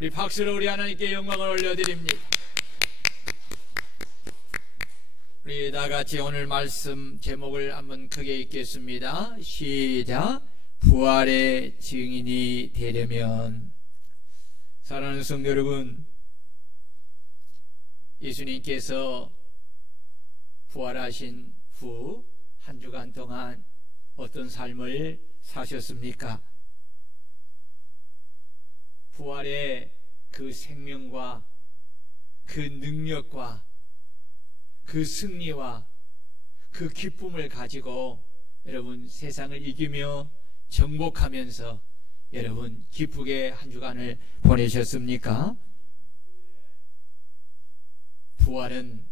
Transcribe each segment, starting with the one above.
우리 박수로 우리 하나님께 영광을 올려드립니다. 우리 다같이 오늘 말씀 제목을 한번 크게 읽겠습니다. 시작. 부활의 증인이 되려면. 사랑하는 성도 여러분, 예수님께서 부활하신 후 한 주간 동안 어떤 삶을 사셨습니까? 부활의 그 생명과 그 능력과 그 승리와 그 기쁨을 가지고 여러분 세상을 이기며 정복하면서 여러분 기쁘게 한 주간을 보내셨습니까? 부활은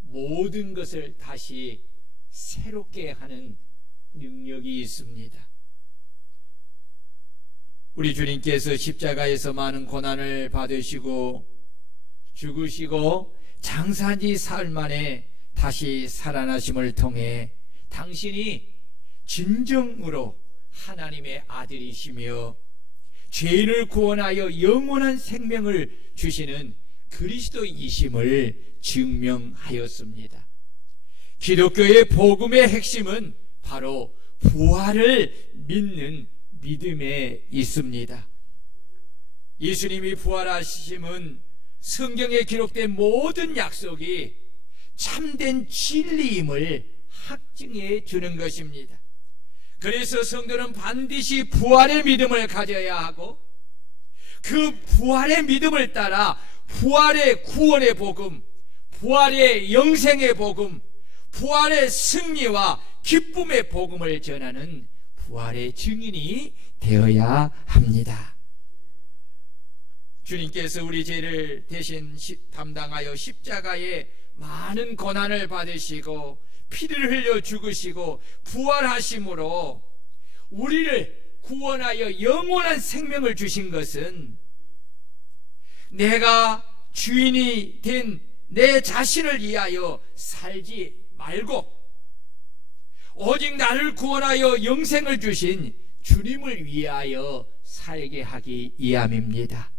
모든 것을 다시 새롭게 하는 능력이 있습니다. 우리 주님께서 십자가에서 많은 고난을 받으시고 죽으시고 장사한 지 사흘 만에 다시 살아나심을 통해 당신이 진정으로 하나님의 아들이시며 죄인을 구원하여 영원한 생명을 주시는 그리스도이심을 증명하였습니다. 기독교의 복음의 핵심은 바로 부활을 믿는 믿음에 있습니다. 예수님이 부활하심은 성경에 기록된 모든 약속이 참된 진리임을 확증해 주는 것입니다. 그래서 성도는 반드시 부활의 믿음을 가져야 하고 그 부활의 믿음을 따라 부활의 구원의 복음, 부활의 영생의 복음, 부활의 승리와 기쁨의 복음을 전하는 부활의 증인이 되어야 합니다. 주님께서 우리 죄를 대신 담당하여 십자가에 많은 고난을 받으시고 피를 흘려 죽으시고 부활하심으로 우리를 구원하여 영원한 생명을 주신 것은 내가 주인이 된 내 자신을 위하여 살지 말고 오직 나를 구원하여 영생을 주신 주님을 위하여 살게 하기 위함입니다.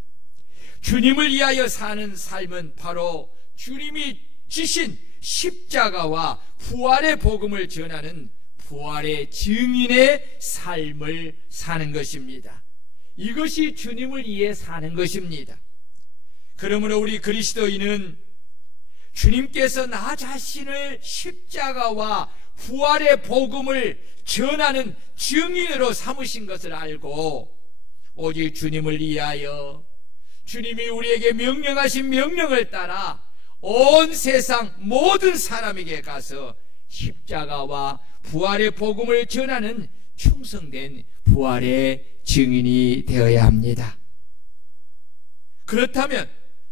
주님을 위하여 사는 삶은 바로 주님이 지신 십자가와 부활의 복음을 전하는 부활의 증인의 삶을 사는 것입니다. 이것이 주님을 위해 사는 것입니다. 그러므로 우리 그리스도인은 주님께서 나 자신을 십자가와 부활의 복음을 전하는 증인으로 삼으신 것을 알고 오직 주님을 위하여 주님이 우리에게 명령하신 명령을 따라 온 세상 모든 사람에게 가서 십자가와 부활의 복음을 전하는 충성된 부활의 증인이 되어야 합니다. 그렇다면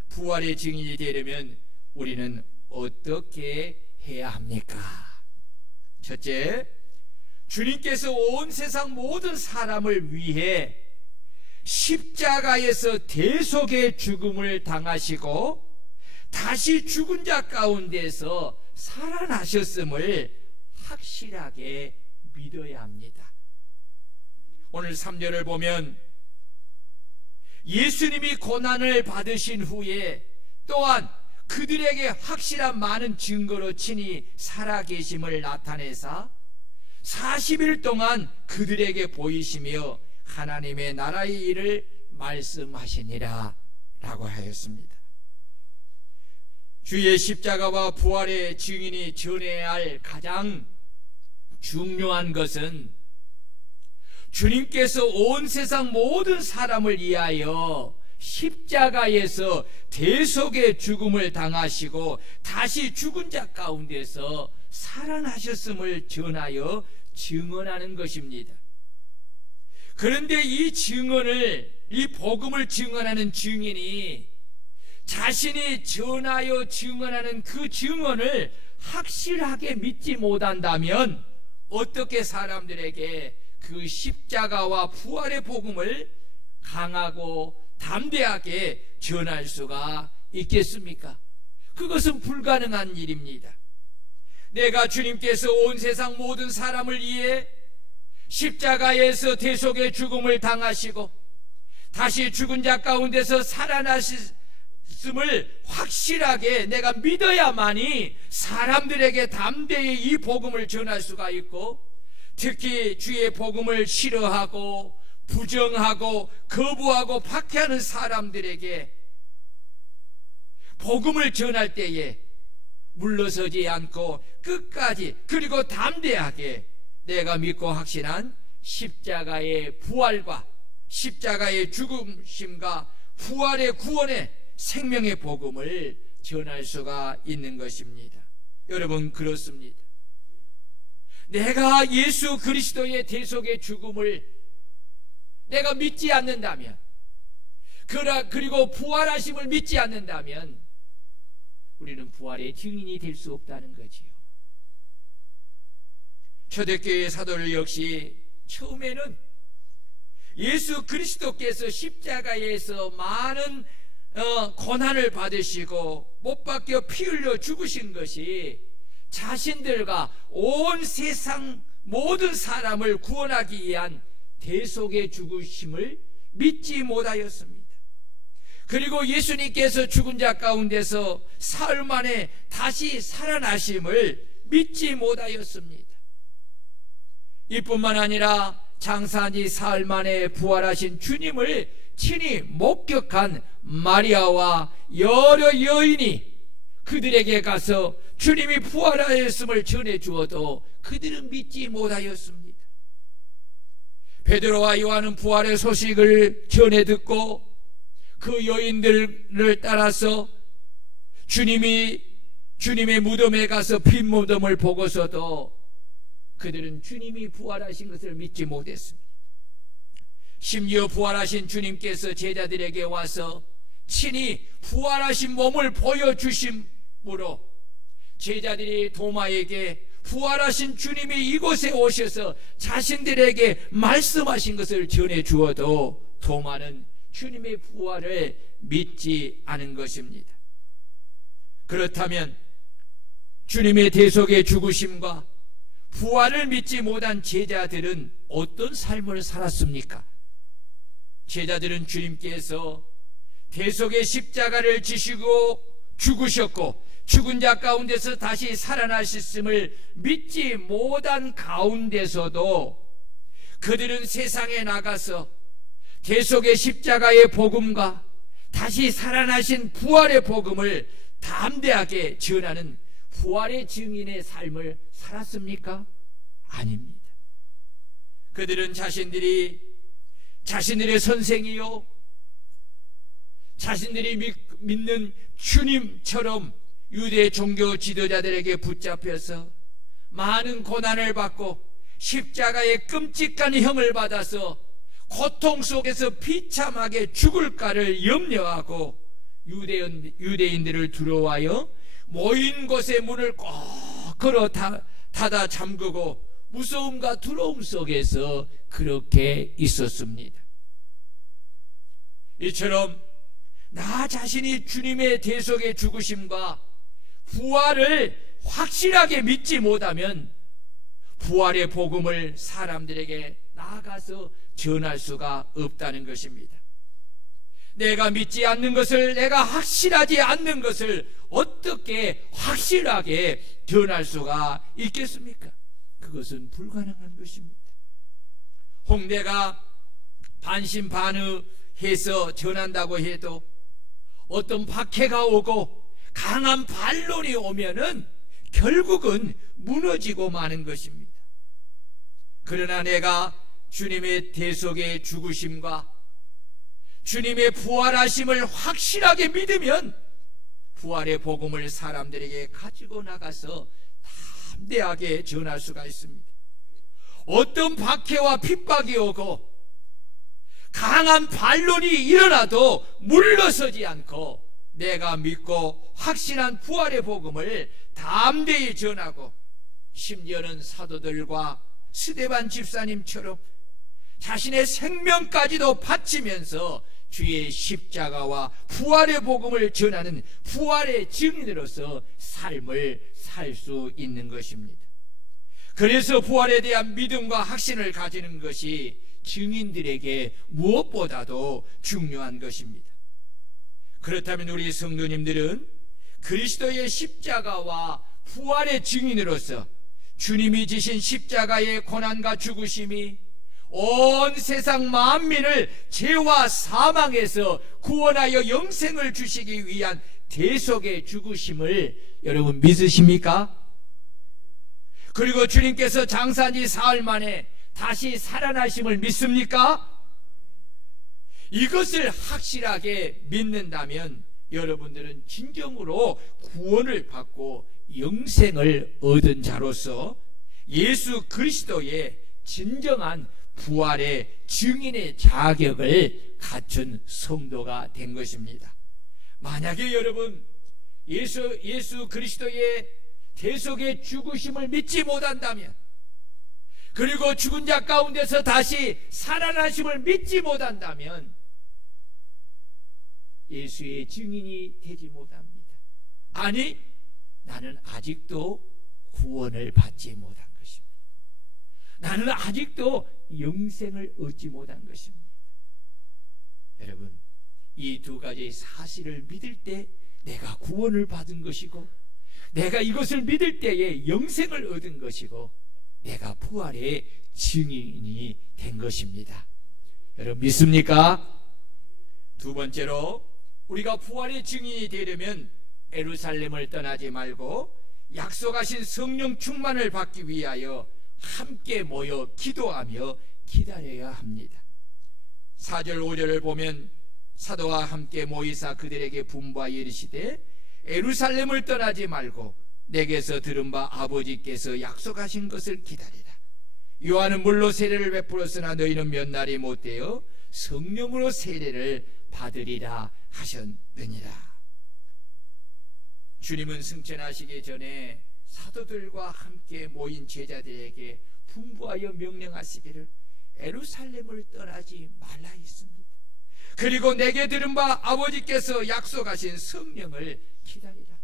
부활의 증인이 되려면 우리는 어떻게 해야 합니까? 첫째, 주님께서 온 세상 모든 사람을 위해 십자가에서 대속의 죽음을 당하시고 다시 죽은 자 가운데서 살아나셨음을 확실하게 믿어야 합니다. 오늘 3절을 보면 예수님이 고난을 받으신 후에 또한 그들에게 확실한 많은 증거로 친히 살아계심을 나타내사 40일 동안 그들에게 보이시며 하나님의 나라의 일을 말씀하시니라 라고 하였습니다. 주의 십자가와 부활의 증인이 전해야 할 가장 중요한 것은 주님께서 온 세상 모든 사람을 위하여 십자가에서 대속의 죽음을 당하시고 다시 죽은 자 가운데서 살아나셨음을 전하여 증언하는 것입니다. 그런데 이 증언을, 이 복음을 증언하는 증인이 자신이 전하여 증언하는 그 증언을 확실하게 믿지 못한다면 어떻게 사람들에게 그 십자가와 부활의 복음을 강하고 담대하게 전할 수가 있겠습니까? 그것은 불가능한 일입니다. 내가 주님께서 온 세상 모든 사람을 위해 십자가에서 대속의 죽음을 당하시고 다시 죽은 자 가운데서 살아나셨음을 확실하게 내가 믿어야만이 사람들에게 담대히 이 복음을 전할 수가 있고, 특히 주의 복음을 싫어하고 부정하고 거부하고 박해하는 사람들에게 복음을 전할 때에 물러서지 않고 끝까지, 그리고 담대하게 내가 믿고 확신한 십자가의 부활과 십자가의 죽음심과 부활의 구원의 생명의 복음을 전할 수가 있는 것입니다. 여러분, 그렇습니다. 내가 예수 그리스도의 대속의 죽음을 내가 믿지 않는다면, 그리고 부활하심을 믿지 않는다면 우리는 부활의 증인이 될 수 없다는 거지요. 초대교회 사도들 역시 처음에는 예수 그리스도께서 십자가에서 많은 고난을 받으시고 못 박혀 피 흘려 죽으신 것이 자신들과 온 세상 모든 사람을 구원하기 위한 대속의 죽으심을 믿지 못하였습니다. 그리고 예수님께서 죽은 자 가운데서 사흘 만에 다시 살아나심을 믿지 못하였습니다. 이뿐만 아니라 장사한 지 사흘 만에 부활하신 주님을 친히 목격한 마리아와 여러 여인이 그들에게 가서 주님이 부활하였음을 전해주어도 그들은 믿지 못하였습니다. 베드로와 요한은 부활의 소식을 전해 듣고 그 여인들을 따라서 주님의 무덤에 가서 빈 무덤을 보고서도 그들은 주님이 부활하신 것을 믿지 못했습니다. 심지어 부활하신 주님께서 제자들에게 와서 친히 부활하신 몸을 보여주심으로 제자들이 도마에게 부활하신 주님이 이곳에 오셔서 자신들에게 말씀하신 것을 전해주어도 도마는 주님의 부활을 믿지 않은 것입니다. 그렇다면 주님의 대속의 죽으심과 부활을 믿지 못한 제자들은 어떤 삶을 살았습니까? 제자들은 주님께서 대속의 십자가를 지시고 죽으셨고 죽은 자 가운데서 다시 살아나셨음을 믿지 못한 가운데서도 그들은 세상에 나가서 대속의 십자가의 복음과 다시 살아나신 부활의 복음을 담대하게 전하는 부활의 증인의 삶을 살았습니까? 아닙니다. 그들은 자신들의 선생이요 자신들이 믿는 주님처럼 유대 종교 지도자들에게 붙잡혀서 많은 고난을 받고 십자가의 끔찍한 형을 받아서 고통 속에서 비참하게 죽을까를 염려하고 유대인들을 두려워하여 모인 곳에 문을 꼭 걸어 닫아 잠그고 무서움과 두려움 속에서 그렇게 있었습니다. 이처럼 나 자신이 주님의 대속의 죽으심과 부활을 확실하게 믿지 못하면 부활의 복음을 사람들에게 나아가서 전할 수가 없다는 것입니다. 내가 믿지 않는 것을, 내가 확실하지 않는 것을 어떻게 확실하게 전할 수가 있겠습니까? 그것은 불가능한 것입니다. 홍대가 반신반의해서 전한다고 해도 어떤 박해가 오고 강한 반론이 오면은 결국은 무너지고 마는 것입니다. 그러나 내가 주님의 대속의 죽으심과 주님의 부활하심을 확실하게 믿으면 부활의 복음을 사람들에게 가지고 나가서 담대하게 전할 수가 있습니다. 어떤 박해와 핍박이 오고 강한 반론이 일어나도 물러서지 않고 내가 믿고 확신한 부활의 복음을 담대히 전하고, 심지어는 사도들과 스데반 집사님처럼 자신의 생명까지도 바치면서 주의 십자가와 부활의 복음을 전하는 부활의 증인으로서 삶을 살 수 있는 것입니다. 그래서 부활에 대한 믿음과 확신을 가지는 것이 증인들에게 무엇보다도 중요한 것입니다. 그렇다면 우리 성도님들은 그리스도의 십자가와 부활의 증인으로서 주님이 지신 십자가의 고난과 죽으심이 온 세상 만민을 죄와 사망에서 구원하여 영생을 주시기 위한 대속의 죽으심을 여러분 믿으십니까? 그리고 주님께서 장사한 지 사흘 만에 다시 살아나심을 믿습니까? 이것을 확실하게 믿는다면 여러분들은 진정으로 구원을 받고 영생을 얻은 자로서 예수 그리스도의 진정한 부활의 증인의 자격을 갖춘 성도가 된 것입니다. 만약에 여러분 예수 그리스도의 대속의 죽으심을 믿지 못한다면, 그리고 죽은 자 가운데서 다시 살아나심을 믿지 못한다면 예수의 증인이 되지 못합니다. 아니, 나는 아직도 구원을 받지 못한 것입니다. 나는 아직도 영생을 얻지 못한 것입니다. 여러분, 이 두 가지 사실을 믿을 때 내가 구원을 받은 것이고, 내가 이것을 믿을 때에 영생을 얻은 것이고, 내가 부활의 증인이 된 것입니다. 여러분 믿습니까? 두 번째로, 우리가 부활의 증인이 되려면 예루살렘을 떠나지 말고 약속하신 성령 충만을 받기 위하여 함께 모여 기도하며 기다려야 합니다. 4절 5절을 보면 사도와 함께 모이사 그들에게 분부하여 이르시되 예루살렘을 떠나지 말고 내게서 들은 바 아버지께서 약속하신 것을 기다리라. 요한은 물로 세례를 베풀었으나 너희는 몇 날이 못되어 성령으로 세례를 받으리라 하셨느니라. 주님은 승천하시기 전에 사도들과 함께 모인 제자들에게 분부하여 명령하시기를 예루살렘을 떠나지 말라 했습니다. 그리고 내게 들은 바 아버지께서 약속하신 성령을 기다리라.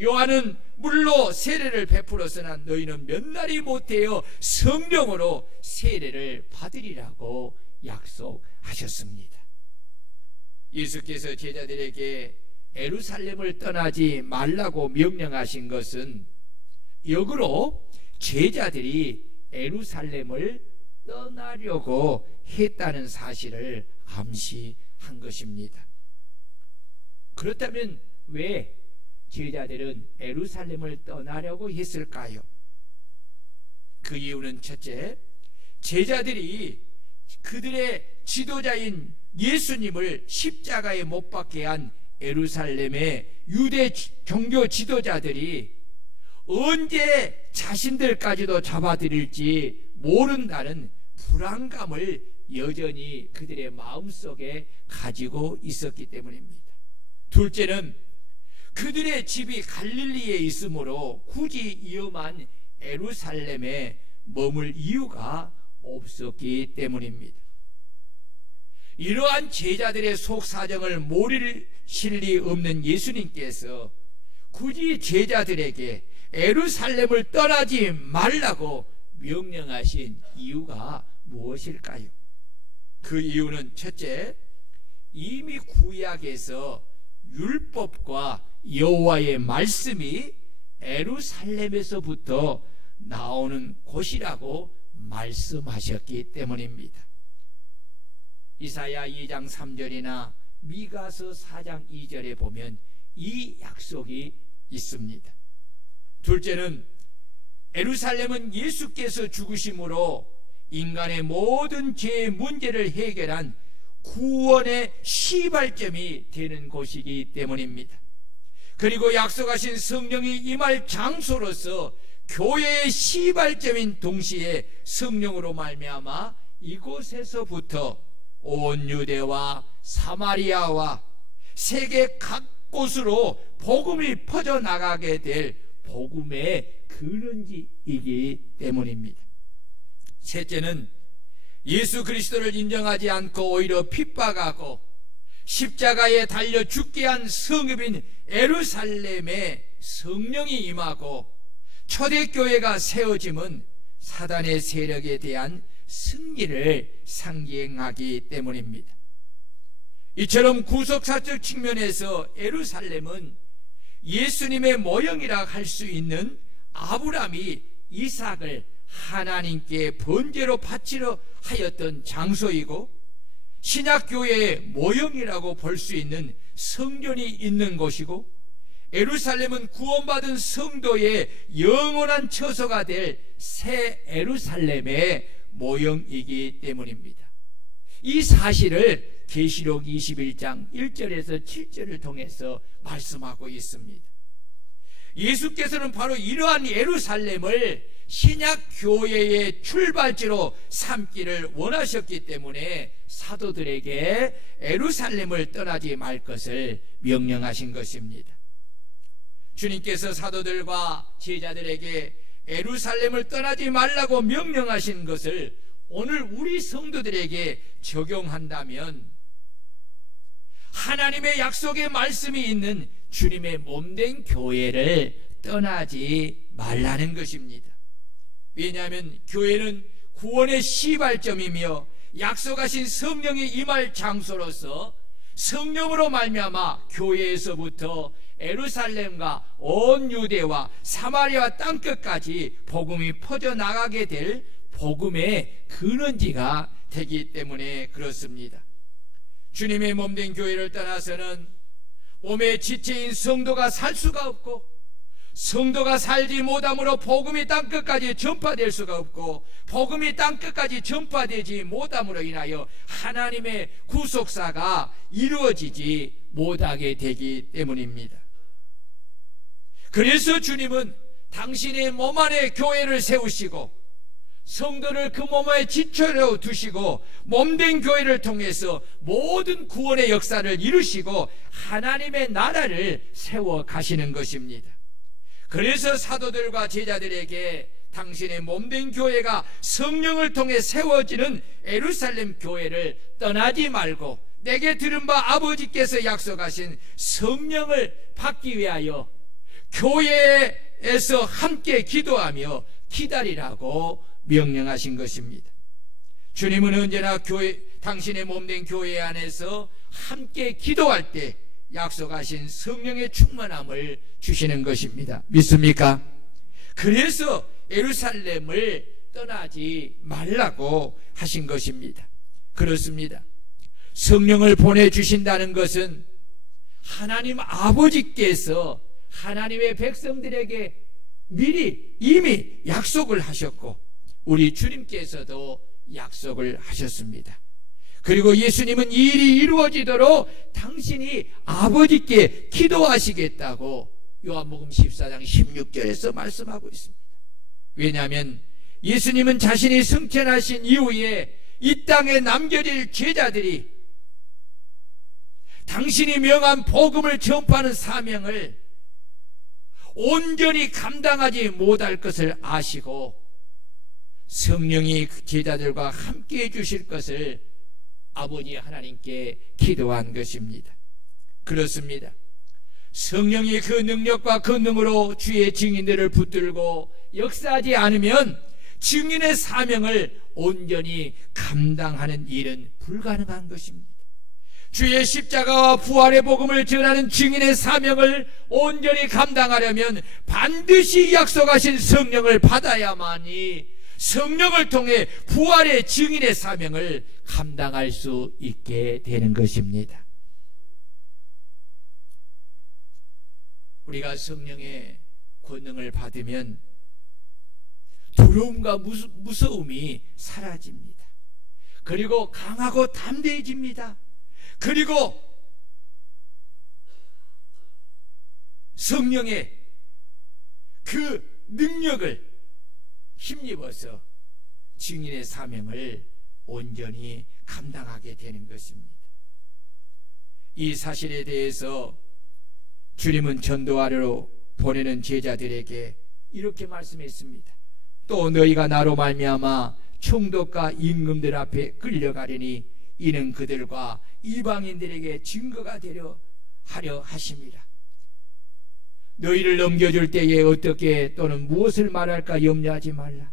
요한은 물로 세례를 베풀었으나 너희는 몇 날이 못되어 성령으로 세례를 받으리라고 약속하셨습니다. 예수께서 제자들에게 예루살렘을 떠나지 말라고 명령하신 것은 역으로 제자들이 예루살렘을 떠나려고 했다는 사실을 암시한 것입니다. 그렇다면 왜 제자들은 예루살렘을 떠나려고 했을까요? 그 이유는 첫째, 제자들이 그들의 지도자인 예수님을 십자가에 못 박게 한 예루살렘의 유대 종교 지도자들이 언제 자신들까지도 잡아들일지 모른다는 불안감을 여전히 그들의 마음속에 가지고 있었기 때문입니다. 둘째는 그들의 집이 갈릴리에 있으므로 굳이 위험한 예루살렘에 머물 이유가 없었기 때문입니다. 이러한 제자들의 속사정을 모르실 리 없는 예수님께서 굳이 제자들에게 예루살렘을 떠나지 말라고 명령하신 이유가 무엇일까요? 그 이유는 첫째, 이미 구약에서 율법과 여호와의 말씀이 예루살렘에서부터 나오는 곳이라고 말씀하셨기 때문입니다. 이사야 2장 3절이나 미가서 4장 2절에 보면 이 약속이 있습니다. 둘째는 예루살렘은 예수께서 죽으심으로 인간의 모든 죄의 문제를 해결한 구원의 시발점이 되는 곳이기 때문입니다. 그리고 약속하신 성령이 임할 장소로서 교회의 시발점인 동시에 성령으로 말미암아 이곳에서부터 온 유대와 사마리아와 세계 각 곳으로 복음이 퍼져나가게 될 복음의 근원지이기 때문입니다. 셋째는 예수 그리스도를 인정하지 않고 오히려 핍박하고 십자가에 달려 죽게 한 성읍인 예루살렘에 성령이 임하고 초대교회가 세워짐은 사단의 세력에 대한 승리를 상징하기 때문입니다. 이처럼 구속사적 측면에서 예루살렘은 예수님의 모형이라 할 수 있는 아브라함이 이삭을 하나님께 번제로 바치려 하였던 장소이고, 신약교회의 모형이라고 볼 수 있는 성전이 있는 곳이고, 예루살렘은 구원받은 성도의 영원한 처소가 될 새 예루살렘의 모형이기 때문입니다. 이 사실을 계시록 21장 1절에서 7절을 통해서 말씀하고 있습니다. 예수께서는 바로 이러한 예루살렘을 신약교회의 출발지로 삼기를 원하셨기 때문에 사도들에게 예루살렘을 떠나지 말 것을 명령하신 것입니다. 주님께서 사도들과 제자들에게 예루살렘을 떠나지 말라고 명령하신 것을 오늘 우리 성도들에게 적용한다면 하나님의 약속의 말씀이 있는 주님의 몸된 교회를 떠나지 말라는 것입니다. 왜냐하면 교회는 구원의 시발점이며 약속하신 성령이 임할 장소로서 성령으로 말미암아 교회에서부터 예루살렘과 온 유대와 사마리아 땅끝까지 복음이 퍼져나가게 될 복음의 근원지가 되기 때문에 그렇습니다. 주님의 몸된 교회를 떠나서는 몸의 지체인 성도가 살 수가 없고, 성도가 살지 못함으로 복음이 땅끝까지 전파될 수가 없고, 복음이 땅끝까지 전파되지 못함으로 인하여 하나님의 구속사가 이루어지지 못하게 되기 때문입니다. 그래서 주님은 당신의 몸 안에 교회를 세우시고 성도를 그 몸 안에 지체로 두시고 몸된 교회를 통해서 모든 구원의 역사를 이루시고 하나님의 나라를 세워 가시는 것입니다. 그래서 사도들과 제자들에게 당신의 몸된 교회가 성령을 통해 세워지는 예루살렘 교회를 떠나지 말고 내게 들은 바 아버지께서 약속하신 성령을 받기 위하여 교회에서 함께 기도하며 기다리라고 명령하신 것입니다. 주님은 언제나 당신의 몸된 교회 안에서 함께 기도할 때 약속하신 성령의 충만함을 주시는 것입니다. 믿습니까? 그래서 예루살렘을 떠나지 말라고 하신 것입니다. 그렇습니다. 성령을 보내주신다는 것은 하나님 아버지께서 하나님의 백성들에게 미리 이미 약속을 하셨고 우리 주님께서도 약속을 하셨습니다. 그리고 예수님은 이 일이 이루어지도록 당신이 아버지께 기도하시겠다고 요한복음 14장 16절에서 말씀하고 있습니다. 왜냐하면 예수님은 자신이 승천하신 이후에 이 땅에 남겨질 제자들이 당신이 명한 복음을 전파하는 사명을 온전히 감당하지 못할 것을 아시고 성령이 제자들과 함께 해주실 것을 아버지 하나님께 기도한 것입니다. 그렇습니다. 성령이 그 능력과 권능으로 주의 증인들을 붙들고 역사하지 않으면 증인의 사명을 온전히 감당하는 일은 불가능한 것입니다. 주의 십자가와 부활의 복음을 전하는 증인의 사명을 온전히 감당하려면 반드시 약속하신 성령을 받아야만이 성령을 통해 부활의 증인의 사명을 감당할 수 있게 되는 것입니다. 우리가 성령의 권능을 받으면 두려움과 무서움이 사라집니다. 그리고 강하고 담대해집니다. 그리고 성령의 그 능력을 힘입어서 증인의 사명을 온전히 감당하게 되는 것입니다. 이 사실에 대해서 주님은 전도하러 보내는 제자들에게 이렇게 말씀했습니다. 또 너희가 나로 말미암아 총독과 임금들 앞에 끌려가려니 이는 그들과 이방인들에게 증거가 되려 하려 하심이라. 너희를 넘겨줄 때에 어떻게 또는 무엇을 말할까 염려하지 말라.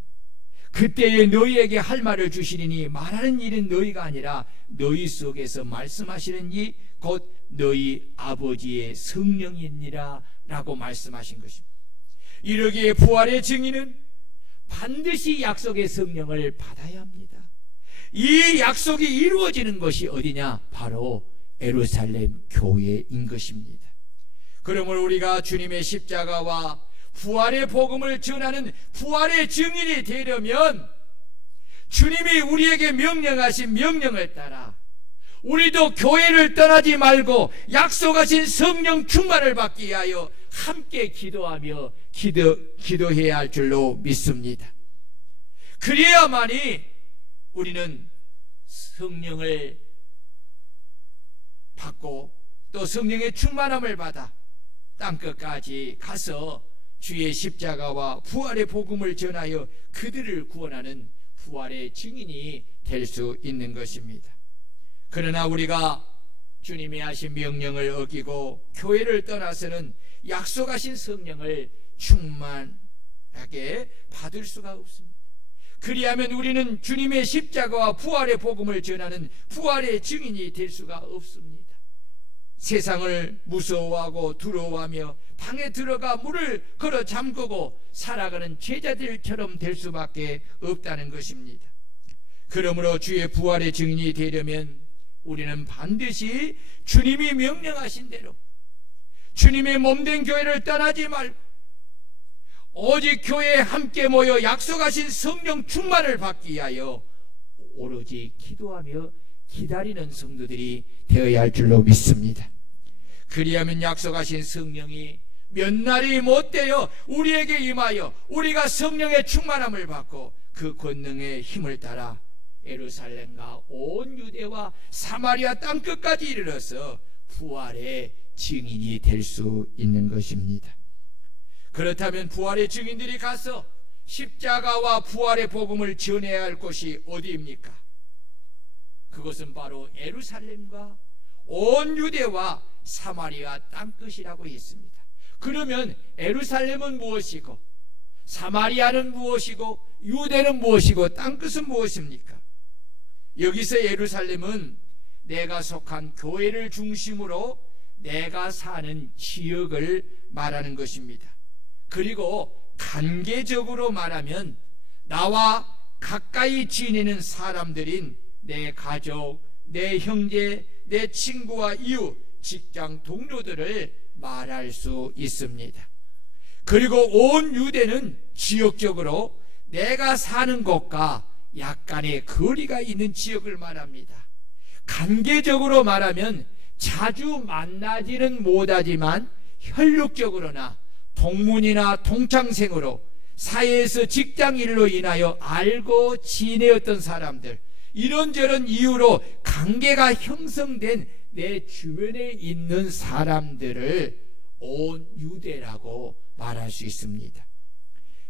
그때에 너희에게 할 말을 주시리니 말하는 일은 너희가 아니라 너희 속에서 말씀하시는 이 곧 너희 아버지의 성령이니라 라고 말씀하신 것입니다. 이러기에 부활의 증인은 반드시 약속의 성령을 받아야 합니다. 이 약속이 이루어지는 것이 어디냐? 바로 예루살렘 교회인 것입니다. 그러므로 우리가 주님의 십자가와 부활의 복음을 전하는 부활의 증인이 되려면 주님이 우리에게 명령하신 명령을 따라 우리도 교회를 떠나지 말고 약속하신 성령 충만을 받기 위하여 함께 기도하며 기도해야 할 줄로 믿습니다. 그래야만이 우리는 성령을 받고 또 성령의 충만함을 받아 땅끝까지 가서 주의 십자가와 부활의 복음을 전하여 그들을 구원하는 부활의 증인이 될 수 있는 것입니다. 그러나 우리가 주님이 하신 명령을 어기고 교회를 떠나서는 약속하신 성령을 충만하게 받을 수가 없습니다. 그리하면 우리는 주님의 십자가와 부활의 복음을 전하는 부활의 증인이 될 수가 없습니다. 세상을 무서워하고 두려워하며 방에 들어가 문을 걸어 잠그고 살아가는 제자들처럼 될 수밖에 없다는 것입니다. 그러므로 주의 부활의 증인이 되려면 우리는 반드시 주님이 명령하신 대로 주님의 몸된 교회를 떠나지 말고 오직 교회에 함께 모여 약속하신 성령 충만을 받기 위하여 오로지 기도하며 기다리는 성도들이 되어야 할 줄로 믿습니다. 그리하면 약속하신 성령이 몇 날이 못되어 우리에게 임하여 우리가 성령의 충만함을 받고 그 권능의 힘을 따라 예루살렘과 온 유대와 사마리아 땅끝까지 이르러서 부활의 증인이 될 수 있는 것입니다. 그렇다면 부활의 증인들이 가서 십자가와 부활의 복음을 전해야 할 곳이 어디입니까? 그것은 바로 예루살렘과 온 유대와 사마리아 땅끝이라고 했습니다. 그러면 예루살렘은 무엇이고 사마리아는 무엇이고 유대는 무엇이고 땅끝은 무엇입니까? 여기서 예루살렘은 내가 속한 교회를 중심으로 내가 사는 지역을 말하는 것입니다. 그리고 관계적으로 말하면 나와 가까이 지내는 사람들인 내 가족, 내 형제, 내 친구와 이웃, 직장 동료들을 말할 수 있습니다. 그리고 온 유대는 지역적으로 내가 사는 곳과 약간의 거리가 있는 지역을 말합니다. 관계적으로 말하면 자주 만나지는 못하지만 혈육적으로나 동문이나 동창생으로 사회에서 직장일로 인하여 알고 지내었던 사람들, 이런저런 이유로 관계가 형성된 내 주변에 있는 사람들을 온 유대라고 말할 수 있습니다.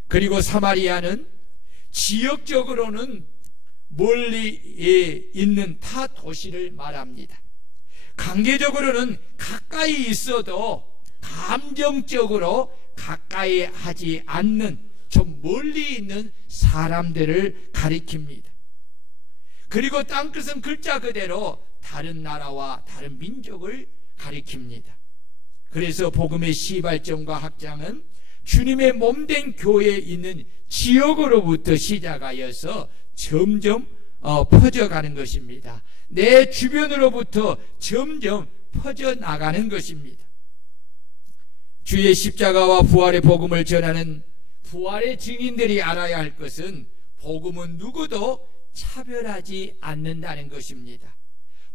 그리고 사마리아는 지역적으로는 멀리 있는 타 도시를 말합니다. 관계적으로는 가까이 있어도 감정적으로 가까이 하지 않는 좀 멀리 있는 사람들을 가리킵니다. 그리고 땅끝은 글자 그대로 다른 나라와 다른 민족을 가리킵니다. 그래서 복음의 시발점과 확장은 주님의 몸된 교회에 있는 지역으로부터 시작하여서 점점 퍼져가는 것입니다. 내 주변으로부터 점점 퍼져나가는 것입니다. 주의 십자가와 부활의 복음을 전하는 부활의 증인들이 알아야 할 것은 복음은 누구도 차별하지 않는다는 것입니다.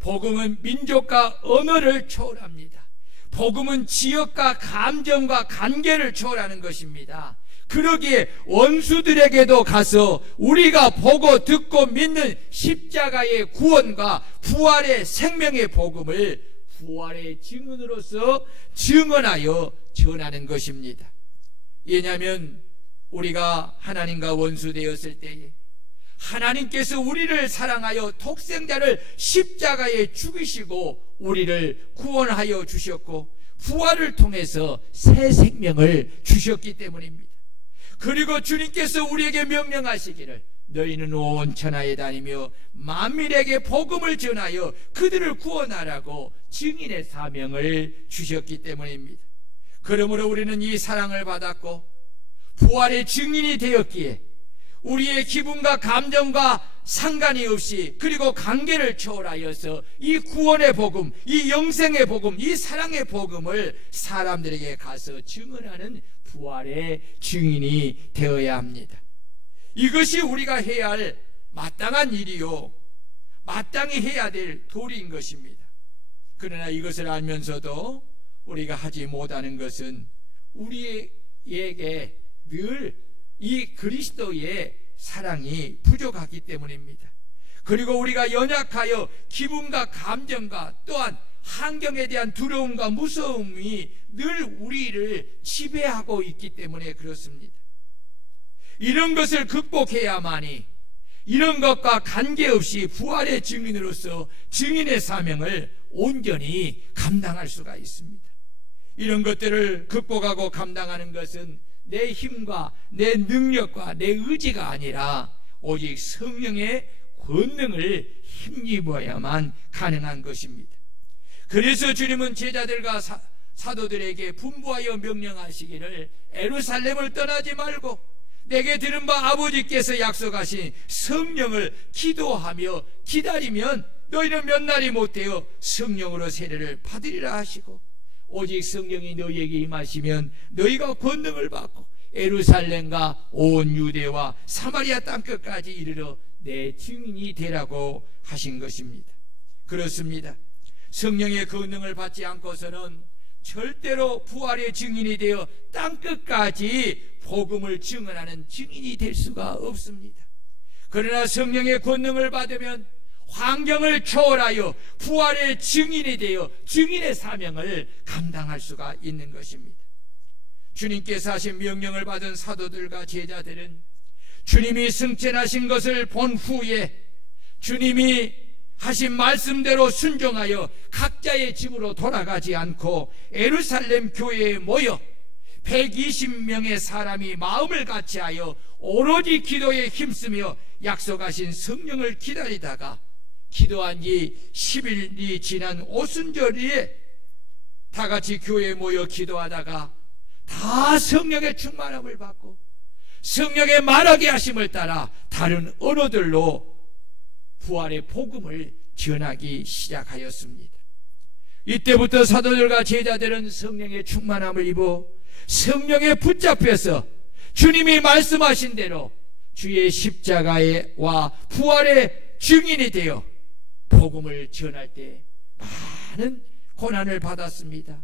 복음은 민족과 언어를 초월합니다. 복음은 지역과 감정과 관계를 초월하는 것입니다. 그러기에 원수들에게도 가서 우리가 보고 듣고 믿는 십자가의 구원과 부활의 생명의 복음을 부활의 증언으로서 증언하여 전하는 것입니다. 왜냐하면 우리가 하나님과 원수되었을 때에 하나님께서 우리를 사랑하여 독생자를 십자가에 죽이시고 우리를 구원하여 주셨고 부활을 통해서 새 생명을 주셨기 때문입니다. 그리고 주님께서 우리에게 명령하시기를 너희는 온 천하에 다니며 만민에게 복음을 전하여 그들을 구원하라고 증인의 사명을 주셨기 때문입니다. 그러므로 우리는 이 사랑을 받았고 부활의 증인이 되었기에 우리의 기분과 감정과 상관이 없이, 그리고 관계를 초월하여서 이 구원의 복음, 이 영생의 복음, 이 사랑의 복음을 사람들에게 가서 증언하는 부활의 증인이 되어야 합니다. 이것이 우리가 해야 할 마땅한 일이요, 마땅히 해야 될 도리인 것입니다. 그러나 이것을 알면서도 우리가 하지 못하는 것은 우리에게 늘 이 그리스도의 사랑이 부족하기 때문입니다. 그리고 우리가 연약하여 기분과 감정과 또한 환경에 대한 두려움과 무서움이 늘 우리를 지배하고 있기 때문에 그렇습니다. 이런 것을 극복해야만이 이런 것과 관계없이 부활의 증인으로서 증인의 사명을 온전히 감당할 수가 있습니다. 이런 것들을 극복하고 감당하는 것은 내 힘과 내 능력과 내 의지가 아니라 오직 성령의 권능을 힘입어야만 가능한 것입니다. 그래서 주님은 제자들과 사도들에게 분부하여 명령하시기를 예루살렘을 떠나지 말고 내게 들은 바 아버지께서 약속하신 성령을 기도하며 기다리면 너희는 몇 날이 못되어 성령으로 세례를 받으리라 하시고, 오직 성령이 너희에게 임하시면 너희가 권능을 받고 예루살렘과 온 유대와 사마리아 땅끝까지 이르러 내 증인이 되라고 하신 것입니다. 그렇습니다. 성령의 권능을 받지 않고서는 절대로 부활의 증인이 되어 땅끝까지 복음을 증언하는 증인이 될 수가 없습니다. 그러나 성령의 권능을 받으면 환경을 초월하여 부활의 증인이 되어 증인의 사명을 감당할 수가 있는 것입니다. 주님께서 하신 명령을 받은 사도들과 제자들은 주님이 승천하신 것을 본 후에 주님이 하신 말씀대로 순종하여 각자의 집으로 돌아가지 않고 예루살렘 교회에 모여 120명의 사람이 마음을 같이하여 오로지 기도에 힘쓰며 약속하신 성령을 기다리다가 기도한 지 10일이 지난 오순절에 다 같이 교회에 모여 기도하다가 다 성령의 충만함을 받고 성령의 말하게 하심을 따라 다른 언어들로 부활의 복음을 전하기 시작하였습니다. 이때부터 사도들과 제자들은 성령의 충만함을 입어 성령에 붙잡혀서 주님이 말씀하신 대로 주의 십자가와 부활의 증인이 되어 복음을 전할 때 많은 고난을 받았습니다.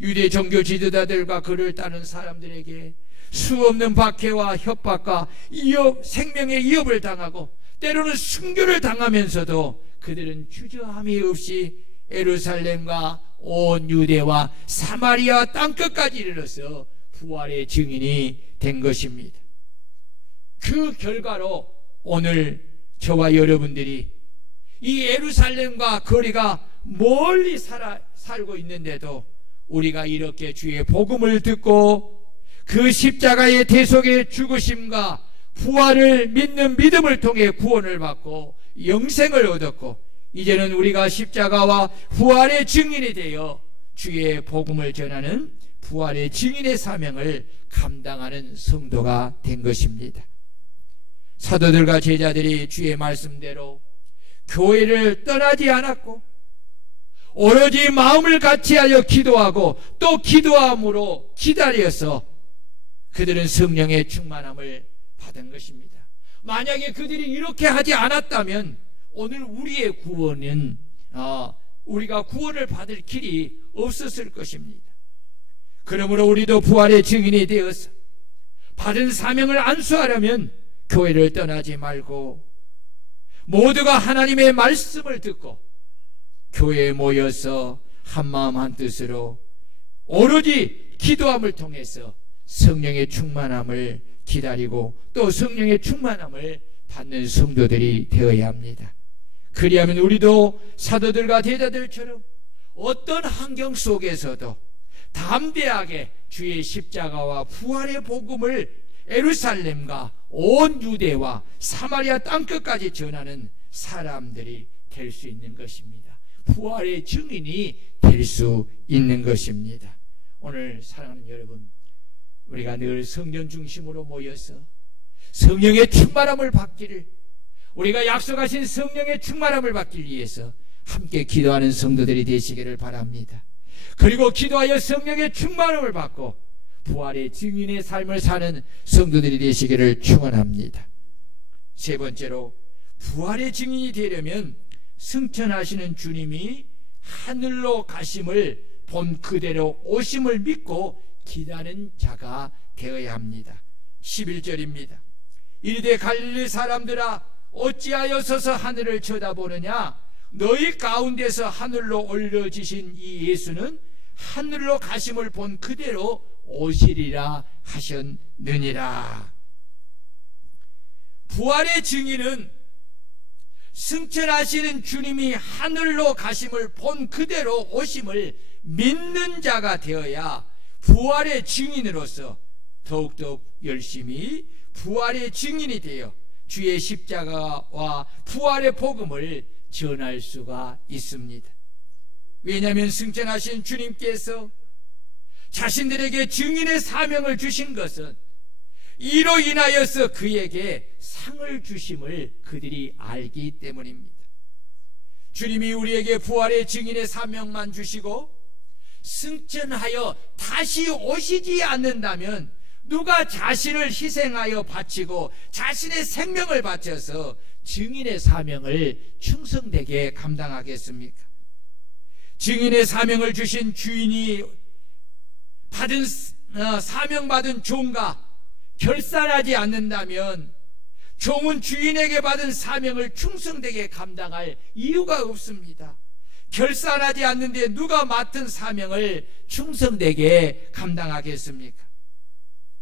유대 종교 지도자들과 그를 따른 사람들에게 수없는 박해와 협박과 생명의 위협을 당하고 때로는 순교를 당하면서도 그들은 주저함이 없이 예루살렘과 온 유대와 사마리아 땅끝까지 이르러서 부활의 증인이 된 것입니다. 그 결과로 오늘 저와 여러분들이 이 예루살렘과 거리가 멀리 살고 있는데도 우리가 이렇게 주의 복음을 듣고 그 십자가의 대속의 죽으심과 부활을 믿는 믿음을 통해 구원을 받고 영생을 얻었고, 이제는 우리가 십자가와 부활의 증인이 되어 주의 복음을 전하는 부활의 증인의 사명을 감당하는 성도가 된 것입니다. 사도들과 제자들이 주의 말씀대로 교회를 떠나지 않았고 오로지 마음을 같이하여 기도하고 또 기도함으로 기다려서 그들은 성령의 충만함을 받은 것입니다. 만약에 그들이 이렇게 하지 않았다면 오늘 우리의 구원은 우리가 구원을 받을 길이 없었을 것입니다. 그러므로 우리도 부활의 증인이 되어서 받은 사명을 안수하려면 교회를 떠나지 말고 모두가 하나님의 말씀을 듣고 교회에 모여서 한마음 한뜻으로 오로지 기도함을 통해서 성령의 충만함을 기다리고 또 성령의 충만함을 받는 성도들이 되어야 합니다. 그리하면 우리도 사도들과 제자들처럼 어떤 환경 속에서도 담대하게 주의 십자가와 부활의 복음을 예루살렘과 온 유대와 사마리아 땅끝까지 전하는 사람들이 될 수 있는 것입니다. 부활의 증인이 될 수 있는 것입니다. 오늘 사랑하는 여러분, 우리가 늘 성령 중심으로 모여서 성령의 충만함을 받기를, 우리가 약속하신 성령의 충만함을 받기 위해서 함께 기도하는 성도들이 되시기를 바랍니다. 그리고 기도하여 성령의 충만함을 받고 부활의 증인의 삶을 사는 성도들이 되시기를 축원합니다. 세 번째로, 부활의 증인이 되려면 승천하시는 주님이 하늘로 가심을 본 그대로 오심을 믿고 기다리는 자가 되어야 합니다. 11절입니다. 이르되 갈릴리 사람들아 어찌하여 서서 하늘을 쳐다보느냐? 너희 가운데서 하늘로 올려지신 이 예수는 하늘로 가심을 본 그대로 오시리라 하셨느니라. 부활의 증인은 승천하시는 주님이 하늘로 가심을 본 그대로 오심을 믿는 자가 되어야 부활의 증인으로서 더욱더 열심히 부활의 증인이 되어 주의 십자가와 부활의 복음을 전할 수가 있습니다. 왜냐하면 승천하신 주님께서 자신들에게 증인의 사명을 주신 것은 이로 인하여서 그에게 상을 주심을 그들이 알기 때문입니다. 주님이 우리에게 부활의 증인의 사명만 주시고 승천하여 다시 오시지 않는다면 누가 자신을 희생하여 바치고 자신의 생명을 바쳐서 증인의 사명을 충성되게 감당하겠습니까? 증인의 사명을 주신 주인이 받은 사명받은 종과 결산하지 않는다면 종은 주인에게 받은 사명을 충성되게 감당할 이유가 없습니다. 결산하지 않는데 누가 맡은 사명을 충성되게 감당하겠습니까?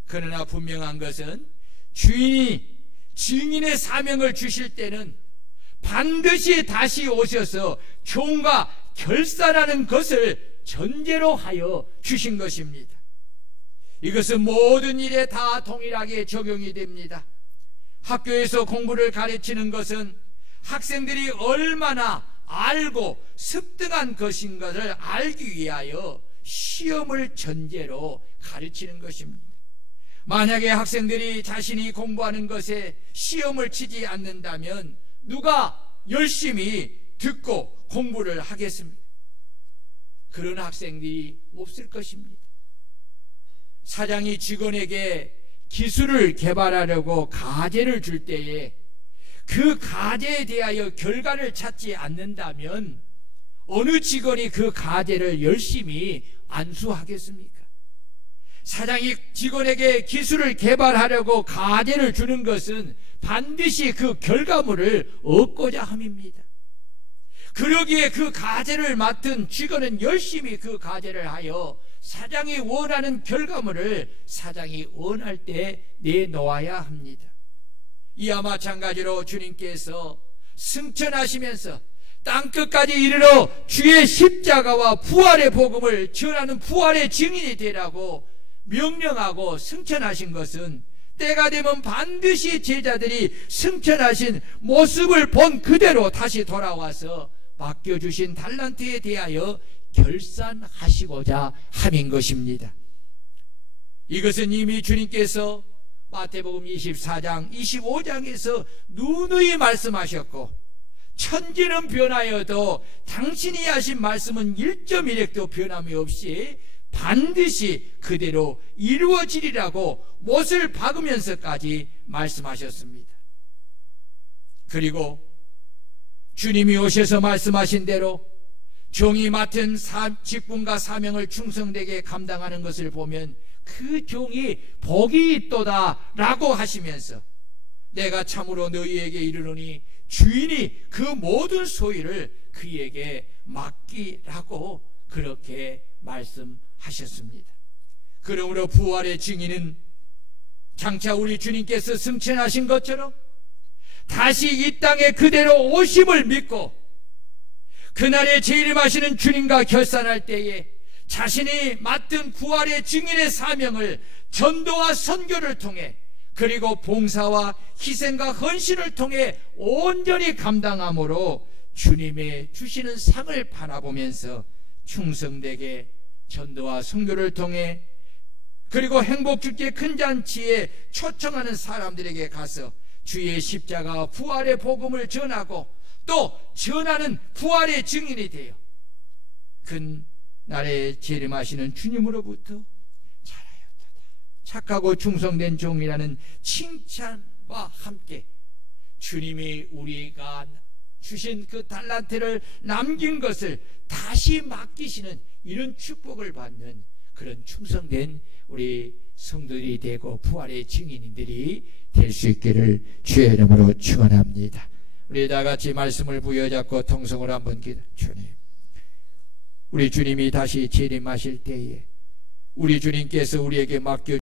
그러나 분명한 것은 주인이 증인의 사명을 주실 때는 반드시 다시 오셔서 종과 결산하는 것을 전제로 하여 주신 것입니다. 이것은 모든 일에 다 동일하게 적용이 됩니다. 학교에서 공부를 가르치는 것은 학생들이 얼마나 알고 습득한 것인가를 알기 위하여 시험을 전제로 가르치는 것입니다. 만약에 학생들이 자신이 공부하는 것에 시험을 치지 않는다면 누가 열심히 듣고 공부를 하겠습니까? 그런 학생들이 없을 것입니다. 사장이 직원에게 기술을 개발하려고 과제를 줄 때에 그 과제에 대하여 결과를 찾지 않는다면 어느 직원이 그 과제를 열심히 안수하겠습니까? 사장이 직원에게 기술을 개발하려고 과제를 주는 것은 반드시 그 결과물을 얻고자 함입니다. 그러기에 그 과제를 맡은 직원은 열심히 그 과제를 하여 사장이 원하는 결과물을 사장이 원할 때 내놓아야 합니다. 이와 마찬가지로 주님께서 승천하시면서 땅끝까지 이르러 주의 십자가와 부활의 복음을 전하는 부활의 증인이 되라고 명령하고 승천하신 것은 때가 되면 반드시 제자들이 승천하신 모습을 본 그대로 다시 돌아와서 맡겨주신 달란트에 대하여 결산하시고자 함인 것입니다. 이것은 이미 주님께서 마태복음 24장 25장에서 누누이 말씀하셨고 천지는 변하여도 당신이 하신 말씀은 1.1획도 변함이 없이 반드시 그대로 이루어지리라고 못을 박으면서까지 말씀하셨습니다. 그리고 주님이 오셔서 말씀하신 대로 종이 맡은 직분과 사명을 충성되게 감당하는 것을 보면 그 종이 복이 있도다 라고 하시면서 내가 참으로 너희에게 이르노니 주인이 그 모든 소유를 그에게 맡기라고 그렇게 말씀하셨습니다. 그러므로 부활의 증인은 장차 우리 주님께서 승천하신 것처럼 다시 이 땅에 그대로 오심을 믿고 그날에 재림하시는 주님과 결산할 때에 자신이 맡은 부활의 증인의 사명을 전도와 선교를 통해 그리고 봉사와 희생과 헌신을 통해 온전히 감당함으로 주님의 주시는 상을 바라보면서 충성되게 전도와 선교를 통해 그리고 행복주께 큰 잔치에 초청하는 사람들에게 가서 주의 십자가 부활의 복음을 전하고 또 전하는 부활의 증인이 되어 큰 날에 재림하시는 주님으로부터 잘하였다, 착하고 충성된 종이라는 칭찬과 함께 주님이 우리가 주신 그 달란트를 남긴 것을 다시 맡기시는 이런 축복을 받는 그런 충성된 우리 성도들이 되고 부활의 증인들이 될 수 있기를 주의 이름으로 축원합니다. 우리 다 같이 말씀을 부여잡고 통성으로 한번 기도. 주님, 우리 주님이 다시 재림하실 때에 우리 주님께서 우리에게 맡겨